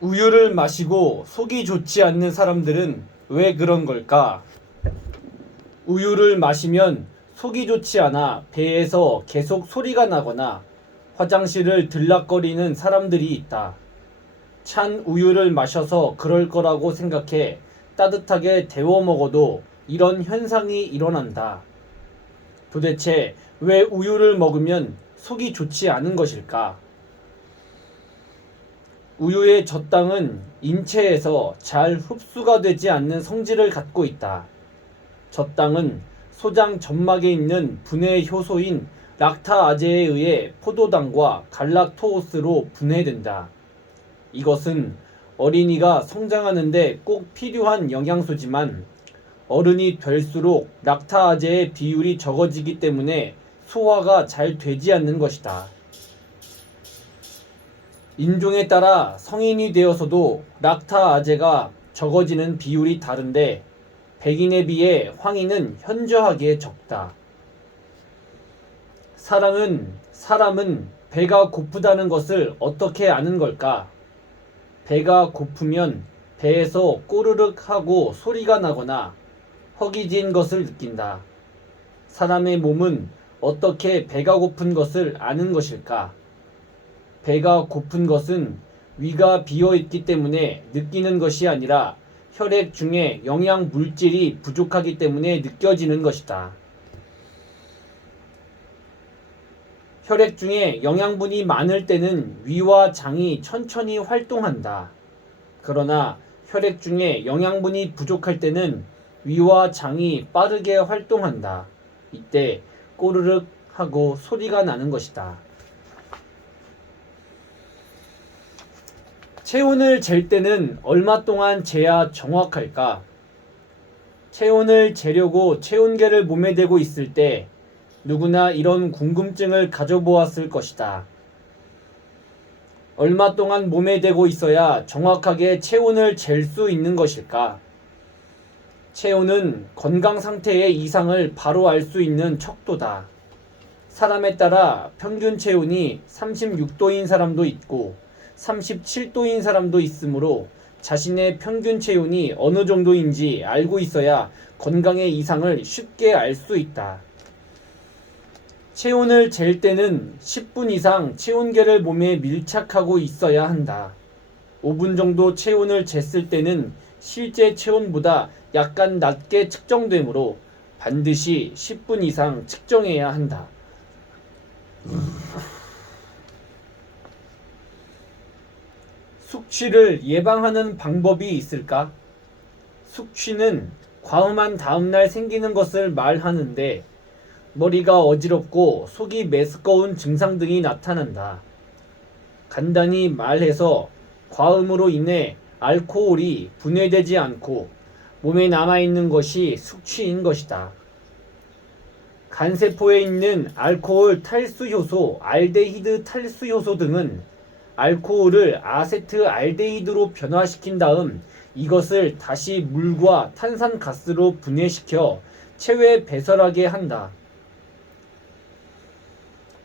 우유를 마시고 속이 좋지 않는 사람들은 왜 그런 걸까? 우유를 마시면 속이 좋지 않아 배에서 계속 소리가 나거나 화장실을 들락거리는 사람들이 있다. 찬 우유를 마셔서 그럴 거라고 생각해 따뜻하게 데워 먹어도 이런 현상이 일어난다. 도대체 왜 우유를 먹으면 속이 좋지 않은 것일까? 우유의 젖당은 인체에서 잘 흡수가 되지 않는 성질을 갖고 있다. 젖당은 소장 점막에 있는 분해 효소인 락타아제에 의해 포도당과 갈락토오스로 분해된다. 이것은 어린이가 성장하는 데 꼭 필요한 영양소지만 어른이 될수록 락타아제의 비율이 적어지기 때문에 소화가 잘 되지 않는 것이다. 인종에 따라 성인이 되어서도 락타아제가 적어지는 비율이 다른데 백인에 비해 황인은 현저하게 적다. 사람은 배가 고프다는 것을 어떻게 아는 걸까? 배가 고프면 배에서 꼬르륵 하고 소리가 나거나 허기진 것을 느낀다. 사람의 몸은 어떻게 배가 고픈 것을 아는 것일까? 배가 고픈 것은 위가 비어 있기 때문에 느끼는 것이 아니라 혈액 중에 영양 물질이 부족하기 때문에 느껴지는 것이다. 혈액 중에 영양분이 많을 때는 위와 장이 천천히 활동한다. 그러나 혈액 중에 영양분이 부족할 때는 위와 장이 빠르게 활동한다. 이때 꼬르륵 하고 소리가 나는 것이다. 체온을 잴 때는 얼마 동안 재야 정확할까? 체온을 재려고 체온계를 몸에 대고 있을 때 누구나 이런 궁금증을 가져보았을 것이다. 얼마 동안 몸에 대고 있어야 정확하게 체온을 잴 수 있는 것일까? 체온은 건강 상태의 이상을 바로 알 수 있는 척도다. 사람에 따라 평균 체온이 36도인 사람도 있고 37도인 사람도 있으므로 자신의 평균 체온이 어느 정도인지 알고 있어야 건강의 이상을 쉽게 알 수 있다. 체온을 잴 때는 10분 이상 체온계를 몸에 밀착하고 있어야 한다. 5분 정도 체온을 쟀을 때는 실제 체온보다 약간 낮게 측정되므로 반드시 10분 이상 측정해야 한다. 숙취를 예방하는 방법이 있을까? 숙취는 과음한 다음날 생기는 것을 말하는데 머리가 어지럽고 속이 메스꺼운 증상 등이 나타난다. 간단히 말해서 과음으로 인해 알코올이 분해되지 않고 몸에 남아있는 것이 숙취인 것이다. 간세포에 있는 알코올 탈수 효소, 알데히드 탈수 효소 등은 알코올을 아세트 알데히드로 변화시킨 다음 이것을 다시 물과 탄산가스로 분해시켜 체외 배설하게 한다.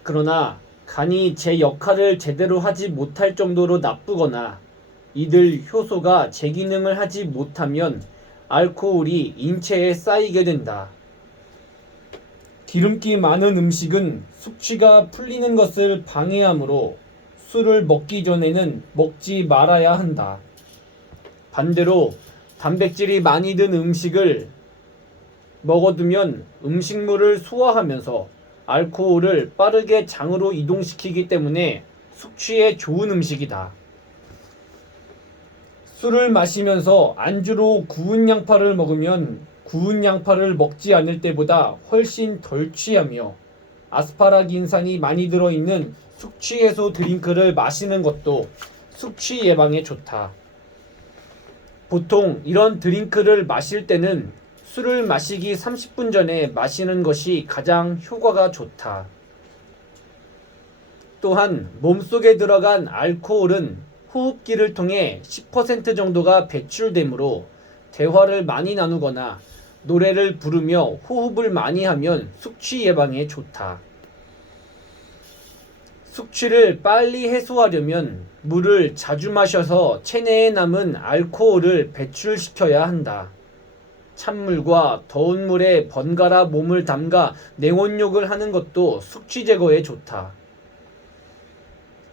그러나 간이 제 역할을 제대로 하지 못할 정도로 나쁘거나 이들 효소가 제 기능을 하지 못하면 알코올이 인체에 쌓이게 된다. 기름기 많은 음식은 숙취가 풀리는 것을 방해하므로 술을 먹기 전에는 먹지 말아야 한다. 반대로 단백질이 많이 든 음식을 먹어두면 음식물을 소화하면서 알코올을 빠르게 장으로 이동시키기 때문에 숙취에 좋은 음식이다. 술을 마시면서 안주로 구운 양파를 먹으면 구운 양파를 먹지 않을 때보다 훨씬 덜 취하며 아스파라긴산이 많이 들어있는 숙취 해소 드링크를 마시는 것도 숙취 예방에 좋다. 보통 이런 드링크를 마실 때는 술을 마시기 30분 전에 마시는 것이 가장 효과가 좋다. 또한 몸속에 들어간 알코올은 호흡기를 통해 10% 정도가 배출되므로 대화를 많이 나누거나 노래를 부르며 호흡을 많이 하면 숙취 예방에 좋다. 숙취를 빨리 해소하려면 물을 자주 마셔서 체내에 남은 알코올을 배출시켜야 한다. 찬물과 더운 물에 번갈아 몸을 담가 냉온욕을 하는 것도 숙취 제거에 좋다.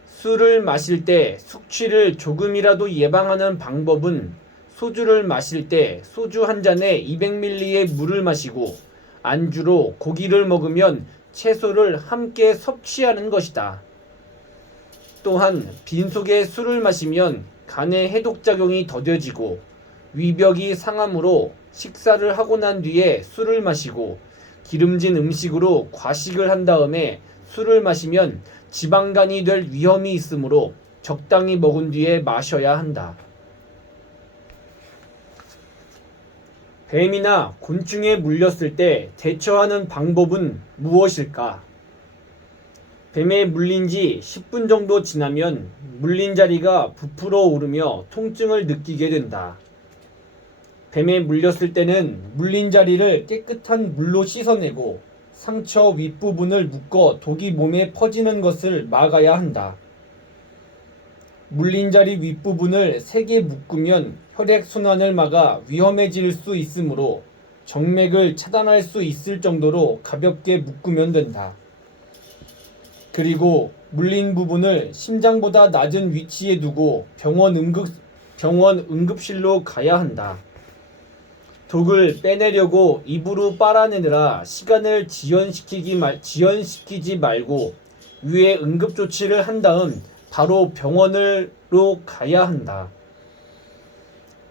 술을 마실 때 숙취를 조금이라도 예방하는 방법은 소주를 마실 때 소주 한 잔에 200ml의 물을 마시고 안주로 고기를 먹으면 채소를 함께 섭취하는 것이다. 또한 빈속에 술을 마시면 간에 해독작용이 더뎌지고 위벽이 상하므로 식사를 하고 난 뒤에 술을 마시고 기름진 음식으로 과식을 한 다음에 술을 마시면 지방간이 될 위험이 있으므로 적당히 먹은 뒤에 마셔야 한다. 뱀이나 곤충에 물렸을 때 대처하는 방법은 무엇일까? 뱀에 물린 지 10분 정도 지나면 물린 자리가 부풀어 오르며 통증을 느끼게 된다. 뱀에 물렸을 때는 물린 자리를 깨끗한 물로 씻어내고 상처 윗부분을 묶어 독이 몸에 퍼지는 것을 막아야 한다. 물린 자리 윗부분을 세게 묶으면 혈액순환을 막아 위험해질 수 있으므로 정맥을 차단할 수 있을 정도로 가볍게 묶으면 된다. 그리고 물린 부분을 심장보다 낮은 위치에 두고 병원 응급실로 가야 한다. 독을 빼내려고 입으로 빨아내느라 시간을 지연시키지 말고 위에 응급조치를 한 다음 바로 병원으로 가야 한다.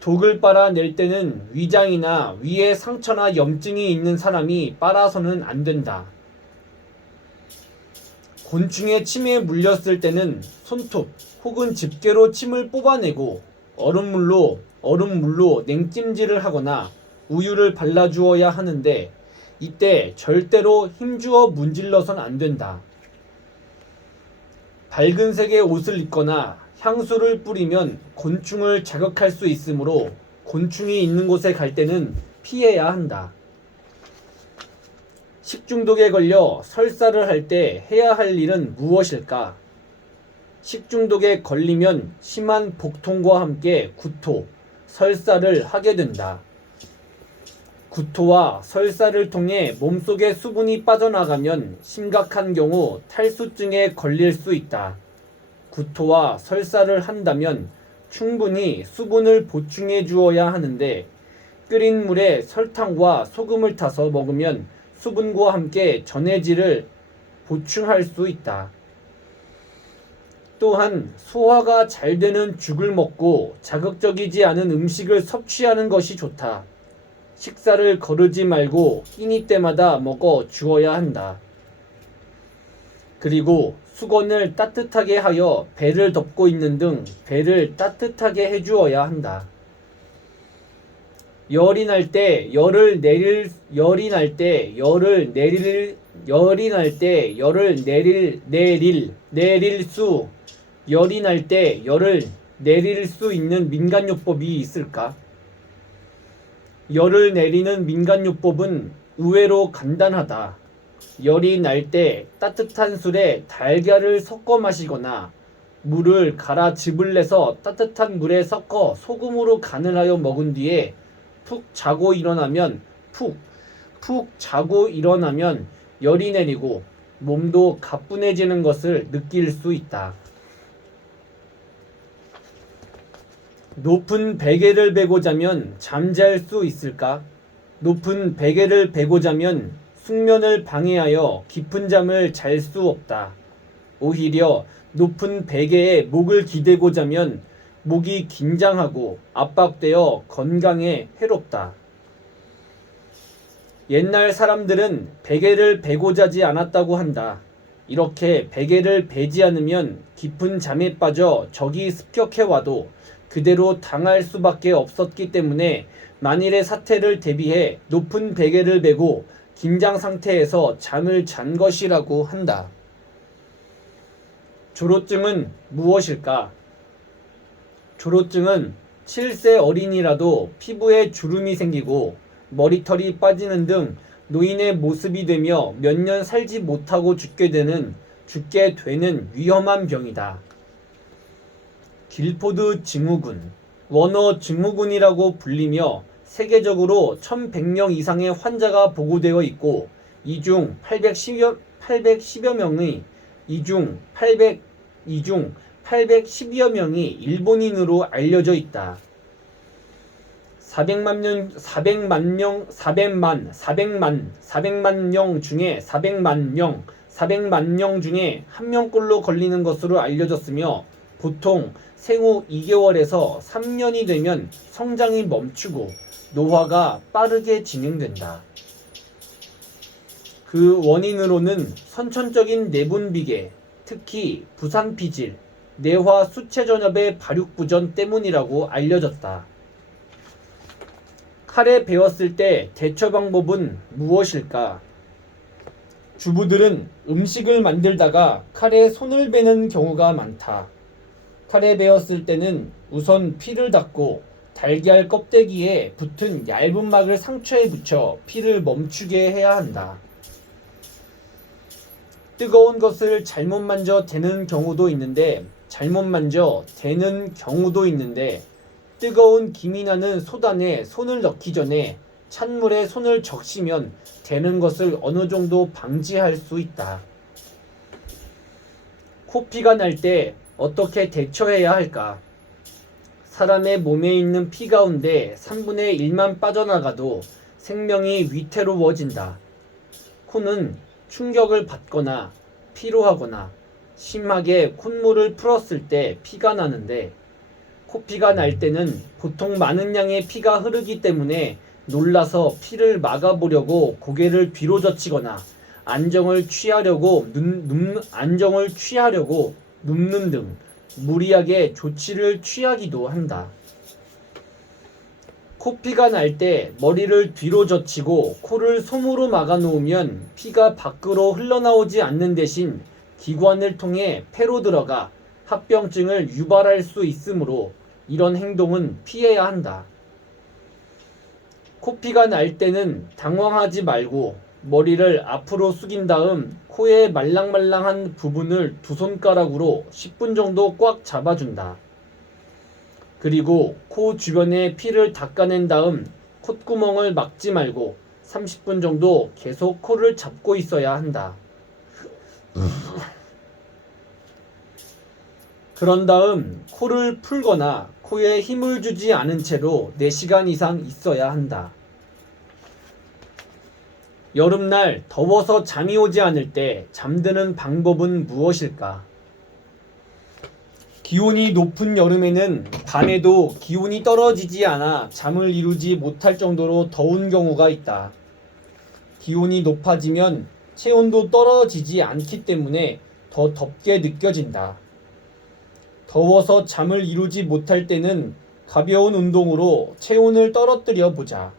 독을 빨아낼 때는 위장이나 위에 상처나 염증이 있는 사람이 빨아서는 안 된다. 곤충의 침에 물렸을 때는 손톱 혹은 집게로 침을 뽑아내고 얼음물로 냉찜질을 하거나 우유를 발라주어야 하는데 이때 절대로 힘주어 문질러선 안 된다. 밝은 색의 옷을 입거나 향수를 뿌리면 곤충을 자극할 수 있으므로 곤충이 있는 곳에 갈 때는 피해야 한다. 식중독에 걸려 설사를 할 때 해야 할 일은 무엇일까? 식중독에 걸리면 심한 복통과 함께 구토, 설사를 하게 된다. 구토와 설사를 통해 몸속의 수분이 빠져나가면 심각한 경우 탈수증에 걸릴 수 있다. 구토와 설사를 한다면 충분히 수분을 보충해 주어야 하는데 끓인 물에 설탕과 소금을 타서 먹으면 수분과 함께 전해질을 보충할 수 있다. 또한 소화가 잘 되는 죽을 먹고 자극적이지 않은 음식을 섭취하는 것이 좋다. 식사를 거르지 말고 끼니 때마다 먹어 주어야 한다. 그리고 수건을 따뜻하게 하여 배를 덮고 있는 등 배를 따뜻하게 해주어야 한다. 열이 날 때 열을 내릴 수 있는 민간요법이 있을까? 열을 내리는 민간요법은 의외로 간단하다. 열이 날 때 따뜻한 술에 달걀을 섞어 마시거나 물을 갈아 즙을 내서 따뜻한 물에 섞어 소금으로 간을 하여 먹은 뒤에 푹 자고 일어나면 열이 내리고 몸도 가뿐해지는 것을 느낄 수 있다. 높은 베개를 베고 자면 잠잘 수 있을까? 높은 베개를 베고 자면 숙면을 방해하여 깊은 잠을 잘 수 없다. 오히려 높은 베개에 목을 기대고 자면 목이 긴장하고 압박되어 건강에 해롭다. 옛날 사람들은 베개를 베고 자지 않았다고 한다. 이렇게 베개를 베지 않으면 깊은 잠에 빠져 적이 습격해와도 그대로 당할 수밖에 없었기 때문에 만일의 사태를 대비해 높은 베개를 베고 긴장 상태에서 잠을 잔 것이라고 한다. 조로증은 무엇일까? 조로증은 7세 어린이라도 피부에 주름이 생기고 머리털이 빠지는 등 노인의 모습이 되며 몇 년 살지 못하고 죽게 되는 죽게 되는 위험한 병이다. 길포드 증후군, 워너 증후군이라고 불리며 세계적으로 1100명 이상의 환자가 보고되어 있고 이 중 810여 명이 810여 명이 일본인으로 알려져 있다. 400만 명 중에 한 명꼴로 걸리는 것으로 알려졌으며 보통 생후 2개월에서 3년이 되면 성장이 멈추고 노화가 빠르게 진행된다. 그 원인으로는 선천적인 내분비계, 특히 부산피질, 뇌화 수체전엽의 발육부전 때문이라고 알려졌다. 칼에 베었을 때 대처 방법은 무엇일까? 주부들은 음식을 만들다가 칼에 손을 베는 경우가 많다. 칼에 베었을 때는 우선 피를 닦고 달걀 껍데기에 붙은 얇은 막을 상처에 붙여 피를 멈추게 해야 한다. 뜨거운 것을 잘못 만져 대는 경우도 있는데 뜨거운 김이 나는 솥안에 손을 넣기 전에 찬물에 손을 적시면 되는 것을 어느 정도 방지할 수 있다. 코피가 날 때 어떻게 대처해야 할까? 사람의 몸에 있는 피 가운데 3분의 1만 빠져나가도 생명이 위태로워진다. 코는 충격을 받거나 피로하거나 심하게 콧물을 풀었을 때 피가 나는데 코피가 날 때는 보통 많은 양의 피가 흐르기 때문에 놀라서 피를 막아보려고 고개를 뒤로 젖히거나 안정을 취하려고 눕는 등 무리하게 조치를 취하기도 한다. 코피가 날 때 머리를 뒤로 젖히고 코를 솜으로 막아놓으면 피가 밖으로 흘러나오지 않는 대신 기관을 통해 폐로 들어가 합병증을 유발할 수 있으므로 이런 행동은 피해야 한다. 코피가 날 때는 당황하지 말고 머리를 앞으로 숙인 다음 코의 말랑말랑한 부분을 두 손가락으로 10분 정도 꽉 잡아준다. 그리고 코 주변에 피를 닦아낸 다음 콧구멍을 막지 말고 30분 정도 계속 코를 잡고 있어야 한다. 그런 다음 코를 풀거나 코에 힘을 주지 않은 채로 4시간 이상 있어야 한다. 여름날 더워서 잠이 오지 않을 때 잠드는 방법은 무엇일까? 기온이 높은 여름에는 밤에도 기온이 떨어지지 않아 잠을 이루지 못할 정도로 더운 경우가 있다. 기온이 높아지면 체온도 떨어지지 않기 때문에 더 덥게 느껴진다. 더워서 잠을 이루지 못할 때는 가벼운 운동으로 체온을 떨어뜨려 보자.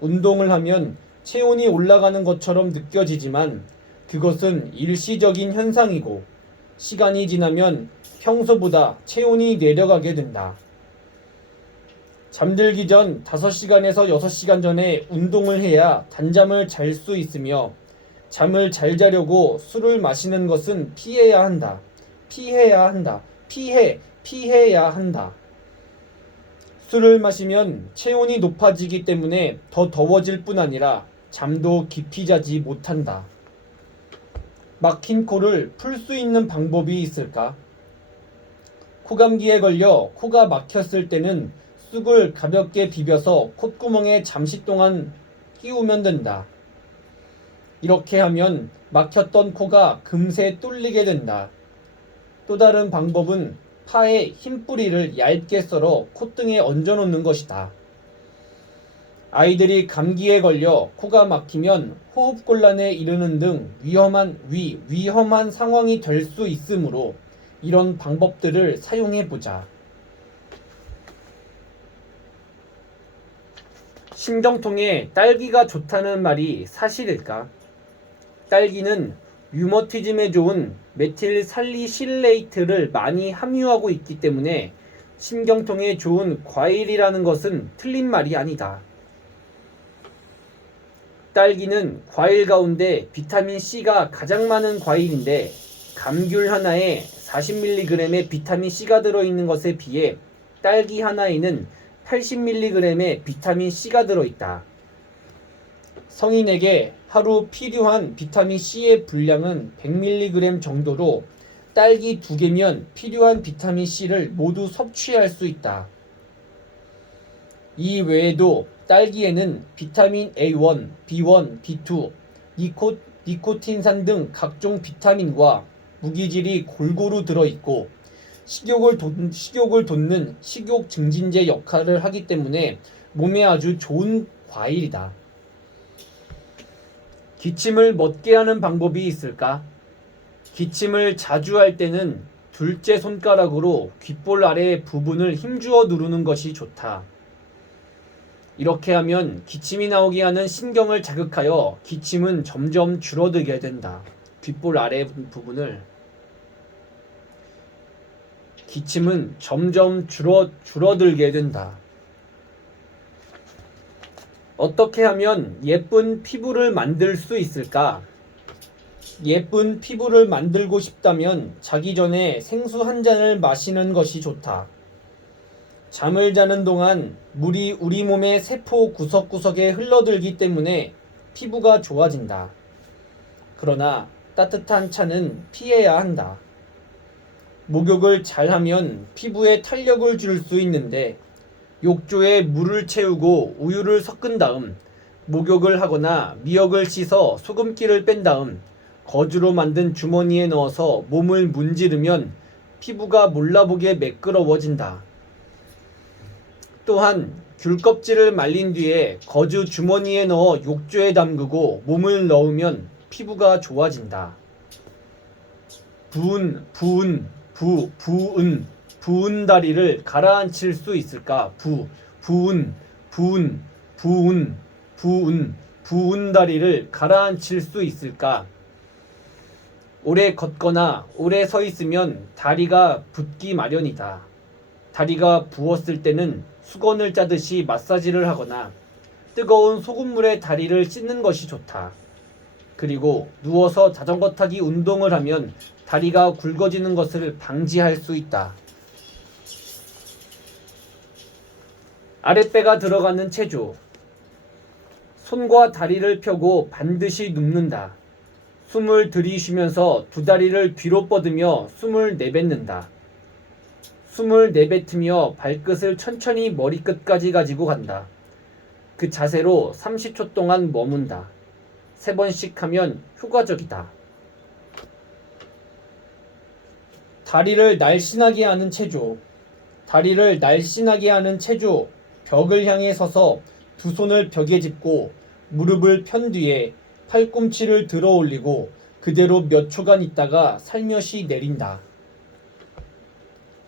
운동을 하면 체온이 올라가는 것처럼 느껴지지만 그것은 일시적인 현상이고 시간이 지나면 평소보다 체온이 내려가게 된다. 잠들기 전 5시간에서 6시간 전에 운동을 해야 단잠을 잘 수 있으며 잠을 잘 자려고 술을 마시는 것은 피해야 한다. 피해야 한다. 술을 마시면 체온이 높아지기 때문에 더 더워질 뿐 아니라 잠도 깊이 자지 못한다. 막힌 코를 풀 수 있는 방법이 있을까? 코감기에 걸려 코가 막혔을 때는 쑥을 가볍게 비벼서 콧구멍에 잠시 동안 끼우면 된다. 이렇게 하면 막혔던 코가 금세 뚫리게 된다. 또 다른 방법은 파에 흰뿌리를 얇게 썰어 콧등에 얹어놓는 것이다. 아이들이 감기에 걸려 코가 막히면 호흡곤란에 이르는 등 위험한 상황이 될 수 있으므로 이런 방법들을 사용해보자. 신경통에 딸기가 좋다는 말이 사실일까? 딸기는 류머티즘에 좋은 메틸살리실레이트를 많이 함유하고 있기 때문에 신경통에 좋은 과일이라는 것은 틀린 말이 아니다. 딸기는 과일 가운데 비타민C가 가장 많은 과일인데 감귤 하나에 40mg의 비타민 C가 들어있는 것에 비해 딸기 하나에는 80mg의 비타민 C가 들어있다. 성인에게 하루 필요한 비타민 C의 분량은 100mg 정도로 딸기 2개면 필요한 비타민 C를 모두 섭취할 수 있다. 이 외에도 딸기에는 비타민 A1, B1, B2, 니코틴산 등 각종 비타민과 무기질이 골고루 들어있고 식욕을 돋는 식욕 증진제 역할을 하기 때문에 몸에 아주 좋은 과일이다. 기침을 멎게 하는 방법이 있을까? 기침을 자주 할 때는 둘째 손가락으로 귓볼 아래 부분을 힘주어 누르는 것이 좋다. 이렇게 하면 기침이 나오게 하는 신경을 자극하여 기침은 점점 줄어들게 된다. 귓볼 아래 부분을 기침은 점점 줄어들게 된다. 어떻게 하면 예쁜 피부를 만들 수 있을까? 예쁜 피부를 만들고 싶다면 자기 전에 생수 한 잔을 마시는 것이 좋다. 잠을 자는 동안 물이 우리 몸의 세포 구석구석에 흘러들기 때문에 피부가 좋아진다. 그러나 따뜻한 차는 피해야 한다. 목욕을 잘하면 피부에 탄력을 줄 수 있는데 욕조에 물을 채우고 우유를 섞은 다음 목욕을 하거나 미역을 씻어 소금기를 뺀 다음 거즈로 만든 주머니에 넣어서 몸을 문지르면 피부가 몰라보게 매끄러워진다. 또한 귤 껍질을 말린 뒤에 거즈 주머니에 넣어 욕조에 담그고 몸을 넣으면 피부가 좋아진다. 부은 다리를 가라앉힐 수 있을까? 부은 다리를 가라앉힐 수 있을까? 오래 걷거나 오래 서 있으면 다리가 붓기 마련이다. 다리가 부었을 때는 수건을 짜듯이 마사지를 하거나 뜨거운 소금물에 다리를 씻는 것이 좋다. 그리고 누워서 자전거 타기 운동을 하면 다리가 굵어지는 것을 방지할 수 있다. 아랫배가 들어가는 체조. 손과 다리를 펴고 반드시 눕는다. 숨을 들이쉬면서 두 다리를 뒤로 뻗으며 숨을 내뱉는다. 숨을 내뱉으며 발끝을 천천히 머리끝까지 가지고 간다. 그 자세로 30초 동안 머문다. 3번씩 하면 효과적이다. 다리를 날씬하게 하는 체조. 다리를 날씬하게 하는 체조. 벽을 향해 서서 두 손을 벽에 짚고 무릎을 편 뒤에 팔꿈치를 들어 올리고 그대로 몇 초간 있다가 살며시 내린다.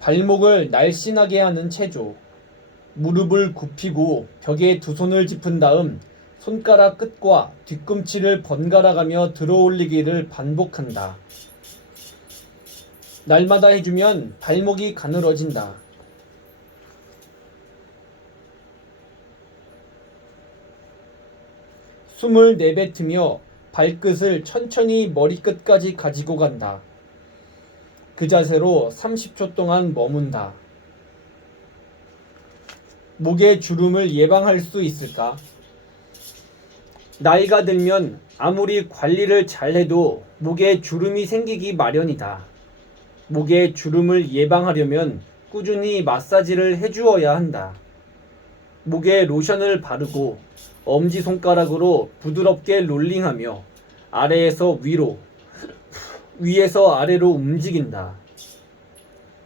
발목을 날씬하게 하는 체조. 무릎을 굽히고 벽에 두 손을 짚은 다음 손가락 끝과 뒤꿈치를 번갈아 가며 들어 올리기를 반복한다. 날마다 해주면 발목이 가늘어진다. 숨을 내뱉으며 발끝을 천천히 머리끝까지 가지고 간다. 그 자세로 30초 동안 머문다. 목의 주름을 예방할 수 있을까? 나이가 들면 아무리 관리를 잘해도 목에 주름이 생기기 마련이다. 목의 주름을 예방하려면 꾸준히 마사지를 해주어야 한다. 목에 로션을 바르고 엄지손가락으로 부드럽게 롤링하며 아래에서 위로, 위에서 아래로 움직인다.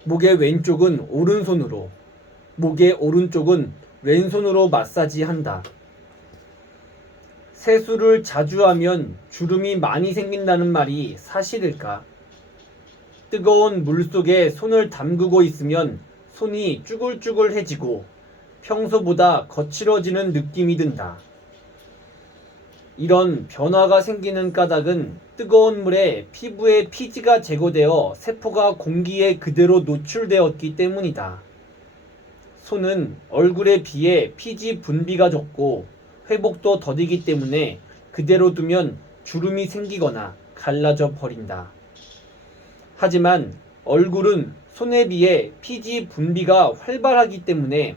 목의 왼쪽은 오른손으로, 목의 오른쪽은 왼손으로 마사지한다. 세수를 자주 하면 주름이 많이 생긴다는 말이 사실일까? 뜨거운 물 속에 손을 담그고 있으면 손이 쭈글쭈글해지고 평소보다 거칠어지는 느낌이 든다. 이런 변화가 생기는 까닭은 뜨거운 물에 피부의 피지가 제거되어 세포가 공기에 그대로 노출되었기 때문이다. 손은 얼굴에 비해 피지 분비가 적고 회복도 더디기 때문에 그대로 두면 주름이 생기거나 갈라져 버린다. 하지만 얼굴은 손에 비해 피지 분비가 활발하기 때문에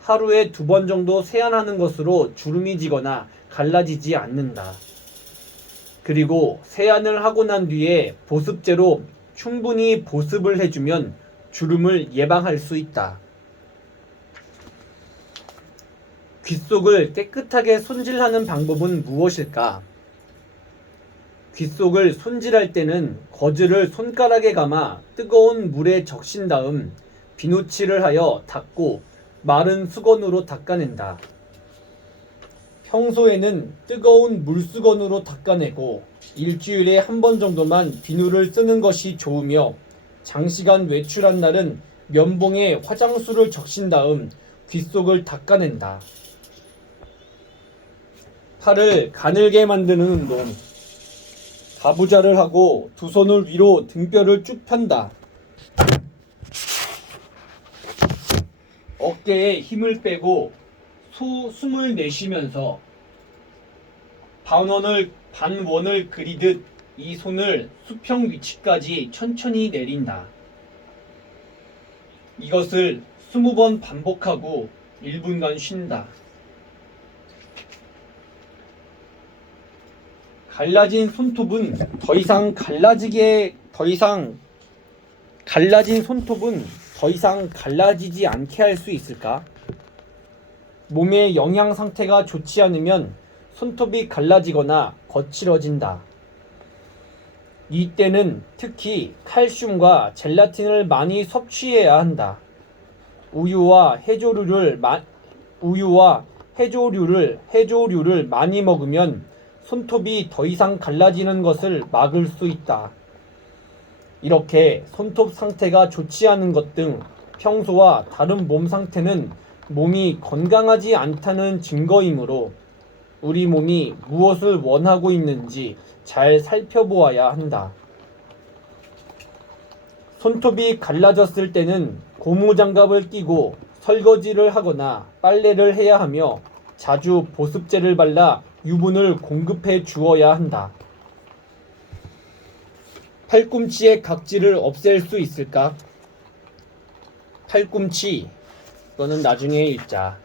하루에 2번 정도 세안하는 것으로 주름이 지거나 갈라지지 않는다. 그리고 세안을 하고 난 뒤에 보습제로 충분히 보습을 해주면 주름을 예방할 수 있다. 귓속을 깨끗하게 손질하는 방법은 무엇일까? 귓속을 손질할 때는 거즈를 손가락에 감아 뜨거운 물에 적신 다음 비누칠을 하여 닦고 마른 수건으로 닦아낸다. 평소에는 뜨거운 물수건으로 닦아내고 일주일에 1번 정도만 비누를 쓰는 것이 좋으며 장시간 외출한 날은 면봉에 화장수를 적신 다음 귓속을 닦아낸다. 팔을 가늘게 만드는 운동. 가부좌를 하고 2손을 위로 등뼈를 쭉 편다. 어깨에 힘을 빼고 숨을 내쉬면서 반원을 그리듯 이 손을 수평 위치까지 천천히 내린다. 이것을 20번 반복하고 1분간 쉰다. 갈라진 손톱은 더 이상 갈라지지 않게 할 수 있을까? 몸의 영양 상태가 좋지 않으면 손톱이 갈라지거나 거칠어진다. 이때는 특히 칼슘과 젤라틴을 많이 섭취해야 한다. 우유와 해조류를 많이 먹으면 손톱이 더 이상 갈라지는 것을 막을 수 있다. 이렇게 손톱 상태가 좋지 않은 것 등 평소와 다른 몸 상태는 몸이 건강하지 않다는 증거이므로 우리 몸이 무엇을 원하고 있는지 잘 살펴보아야 한다. 손톱이 갈라졌을 때는 고무장갑을 끼고 설거지를 하거나 빨래를 해야 하며 자주 보습제를 발라 유분을 공급해 주어야 한다. 팔꿈치의 각질을 없앨 수 있을까? 팔꿈치, 이거는 나중에 읽자.